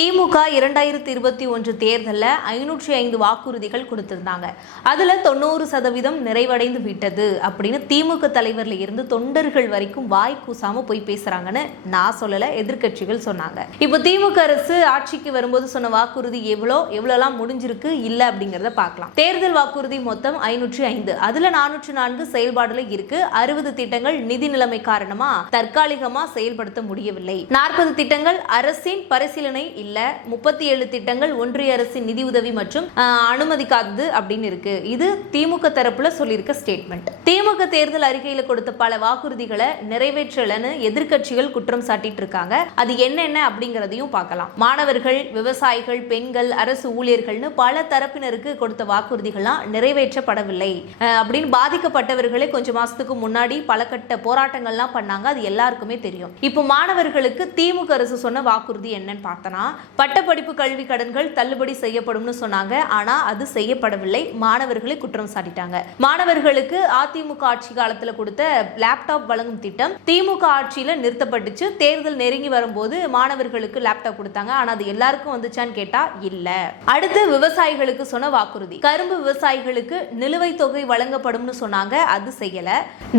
திமுக 2021 தேர்தலில் 505 வாக்குறுதிகள் கொடுத்திருந்தாங்க. அதுல 90% நிறைவடைந்து விட்டது அப்படின்னு திமுக தலைவர்ல இருந்து தொண்டர்கள் வரைக்கும் வாய் கூசாம போய் பேசுறாங்கன்னு நான் சொல்லல, எதிர்க்கட்சிகள் சொன்னாங்க. இப்போ திமுக அரசு ஆட்சிக்கு வரும்போது சொன்ன வாக்குறுதி எவ்வளோலாம் முடிஞ்சிருக்கு இல்ல அப்படிங்கறத பார்க்கலாம். தேர்தல் வாக்குறுதி மொத்தம் 505, அதுல 404 செயல்பாடுல இருக்கு. 60 திட்டங்கள் நிதி நிலைமை காரணமா தற்காலிகமா செயல்படுத்த முடியவில்லை. 40 திட்டங்கள் அரசின் பரிசீலனை இல்ல. 37 திட்டங்கள் ஒன்றிய அரசின் நிதி உதவி மற்றும் அனுமதிக்காதது அப்படின்னு இருக்கு. இது திமுக தரப்புல சொல்லியிருக்க ஸ்டேட்மெண்ட். திமுக தேர்தல் அறிக்கையில கொடுத்த பல வாக்குறுதிகளை நிறைவேற்றலன்னு எதிர்க்கட்சிகள் குற்றம் சாட்டிட்டு இருக்காங்க. அது என்னென்ன அப்படிங்கறதையும் பார்க்கலாம். மாணவர்கள், விவசாயிகள், பெண்கள், அரசு ஊழியர்கள்னு பல தரப்பினருக்கு கொடுத்த வாக்குறுதிகள்லாம் நிறைவேற்றப்படவில்லை அப்படின்னு பாதிக்கப்பட்டவர்களே கொஞ்சம் மாசத்துக்கு முன்னாடி பல கட்ட போராட்டங்கள்லாம் பண்ணாங்க. அது எல்லாருக்குமே தெரியும். இப்போ மாணவர்களுக்கு திமுக அரசு சொன்ன வாக்குறுதி என்னன்னு பார்த்தனா, பட்டப்படிப்பு கல்வி கடன்கள் தள்ளுபடி செய்யப்படும்னு சொன்னாங்க. ஆனா அது செய்யப்படவில்லை. மாணவர்களை குற்றம் சாட்டிட்டாங்க. மாணவர்களுக்கு அதிமுக ஆட்சி காலத்துல கொடுத்த லேப்டாப் வழங்கும் திட்டம் திமுக ஆட்சியில நிறுத்தப்பட்டுச்சு. தேர்தல் நெருங்கி வரும்போது மாணவர்களுக்கு லேப்டாப் கொடுத்தாங்க. ஆனா அது எல்லாருக்கும் வந்துச்சான்னு கேட்டா இல்ல. அடுத்து விவசாயிகளுக்கு சொன்ன வாக்குறுதி, கரும்பு விவசாயிகளுக்கு நிலுவைத் தொகை வழங்கப்படும்னு சொன்னாங்க. அது செய்யல.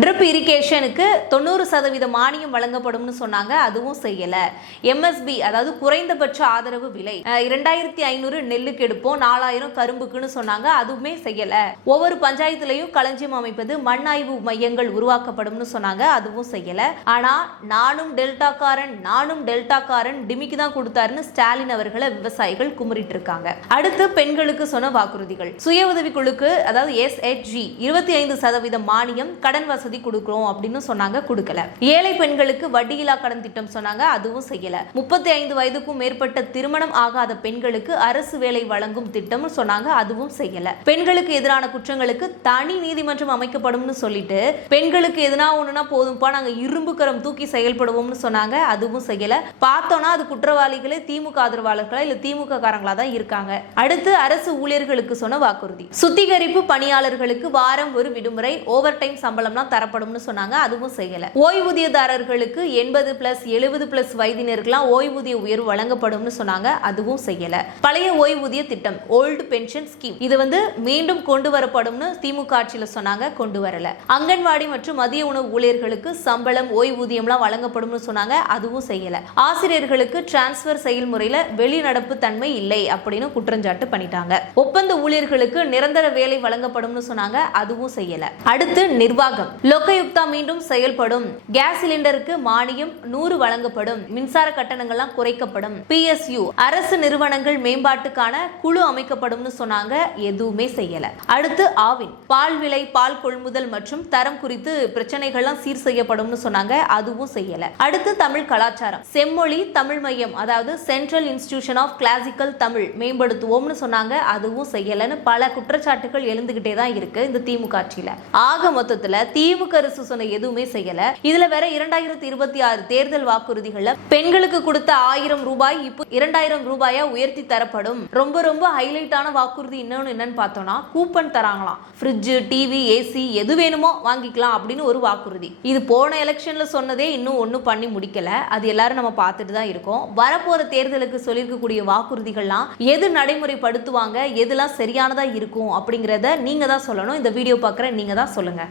ட்ரிப் இரிகேஷனுக்கு 90% மானியம் வழங்கப்படும்னு சொன்னாங்க. அதுவும் செய்யல. எம்எஸ்பி அதாவது குறைந்தபட்ச ஆதரவு விலை 2500 நெல்லுக்கு எடுப்போம், 4000 கரும்புக்குன்னு சொன்னாங்க. அதுவுமே செய்யல. ஒவ்வொரு பஞ்சாயத்துலயும் களஞ்சியம் அமைப்பது, மண் ஆய்வு மையங்கள் உருவாக்கப்படும்னு சொன்னாங்க. அதுவும் செய்யல. ஆனா நானும் டெல்டாக்காரன் டிமிக்கு தான் கொடுத்தாருன்னு ஸ்டாலின் அவர்களை விவசாயிகள் குமுறிட்டு இருக்காங்க. அடுத்து பெண்களுக்கு சொன்ன வாக்குறுதிகள், சுய உதவி குழுக்கு அதாவது SHG 25% மானியம், கடன் வசதி கொடுக்கிறோம் அப்படின்னு சொன்னாங்க. கொடுக்கல. ஏழை பெண்களுக்கு வட்டியில்லா கடன் திட்டம் சொன்னாங்க. அதுவும் செய்யல. 35 வயதுக்கும் மேற்பட்ட திருமணம் ஆகாத பெண்களுக்கு அரசு வேலை வழங்கும் திட்டம் சொன்னாங்க. அதுவும் செய்யல. பெண்களுக்கு எதிரான குற்றங்களுக்கு தனி நீதிமன்றம் அமைக்கப்படும்னு சொல்லிட்டு பெண்களுக்கு எதுனா ஒண்ணுனா போதும்பா நாங்க இரும்பு கரம் தூக்கி செயல்படுவோம்னு சொன்னாங்க. அதுவும் செய்யல. பார்த்தோம்னா அது குற்றவாளிகளே திமுக ஆதரவாளர்களா இல்ல திமுக காரங்களா தான் இருக்காங்க. அடுத்து அரசு ஊழியர்களுக்கு சொன்ன வாக்குறுதி, சுத்திகரிப்பு பணியாளர்களுக்கு வாரம் ஒரு விடுமுறை, ஓவர் டைம் சம்பளம்லாம் தரப்படும்னு சொன்னாங்க. அதுவும் செய்யல. ஓய்வூதியதாரர்களுக்கு 80+ 70+ வயதினருக்குலாம் ஓய்வூதிய உயர்வு வழங்கப்படும் சொன்னாங்க. அதுவும் செய்யல. பழைய ஓய்வூதிய திட்டம், ஓல்டு பென்ஷன் ஸ்கீம், இது மீண்டும் கொண்டு வரப்படும்னு திமுக ஆட்சியில சொன்னாங்க. கொண்டு வரல. அங்கன்வாடி மற்றும் மதிய உணவு ஊழியர்களுக்கு சம்பளம், ஓய்வூதியம்லாம் வழங்கப்படும்னு சொன்னாங்க. அதுவும் செய்யல. ஆசிரியர்களுக்கு டிரான்ஸ்பர் செயல்முறையில வெளிநடப்பு தன்மை இல்லை அப்படின்னு குற்றஞ்சாட்டு பண்ணிட்டாங்க. ஒப்பந்த ஊழியர்களுக்கு நிரந்தர வேலை வழங்கப்படும்னு சொன்னாங்க. அதுவும் செய்யல. அடுத்து நிர்வாகம், லோகயுக்தா மீண்டும் செயல்படும், கேஸ் சிலிண்டருக்கு மானியம் 100 வழங்கப்படும், மின்சார கட்டணங்கள்லாம் குறைக்கப்படும், PSU அரசு நிறுவனங்கள் மேம்பாட்டுக்கான குழு அமைக்கப்படும் சொன்னாங்க. எதுவுமே செய்யல. அடுத்து ஆவின், பால் விலை, பால் கொள்முதல் மற்றும் தரம் குறித்து பிரச்சனைகள்லாம் சீர் செய்யப்படும் சொன்னாங்க. அதுவும் செய்யல. அடுத்து தமிழ் கலாச்சாரம், செம்மொழி தமிழ் மையம் அதாவது central institution of classical Tamil மேம்படுத்துவோம்னு சொன்னாங்க. அதுவும் செய்யலன்னு பல குற்றச்சாட்டுகள் எழுந்துகிட்டே தான் இருக்கு இந்த திமுக ஆட்சியில. ஆக மொத்தத்துல திமுக அரசு சொன்ன எதுவுமே செய்யல. இதுல வேற 2026 தேர்தல் வாக்குறுதிகள்ல பெண்களுக்கு கொடுத்த 1000 ரூபாய் இப்போ 2000 ரூபாயா உயர்த்தி தரப்படும். ரொம்ப ஹைலைட்டான வாக்குறுதி இன்னொன்னு என்னன்னு பார்த்தோம்னா, கூப்பன் தராங்களாம். ஃப்ரிட்ஜ், டிவி, ஏசி எது வேணுமோ வாங்கிக்கலாம் அப்படின்னு ஒரு வாக்குறுதி. இது போன எலெக்ஷன்ல சொன்னதே இன்னும் ஒன்னும் பண்ணி முடிக்கல. அது எல்லாரும் நம்ம பார்த்துட்டு தான் இருக்கோம். வரப்போற தேர்தலுக்கு சொல்லியிருக்கக்கூடிய வாக்குறுதிகள்லாம் எது நடைமுறைப்படுத்துவாங்க, எதுலாம் சரியானதா இருக்கும் அப்படிங்கறத நீங்க தான் சொல்லணும். இந்த வீடியோ பார்க்குற நீங்க தான் சொல்லுங்க.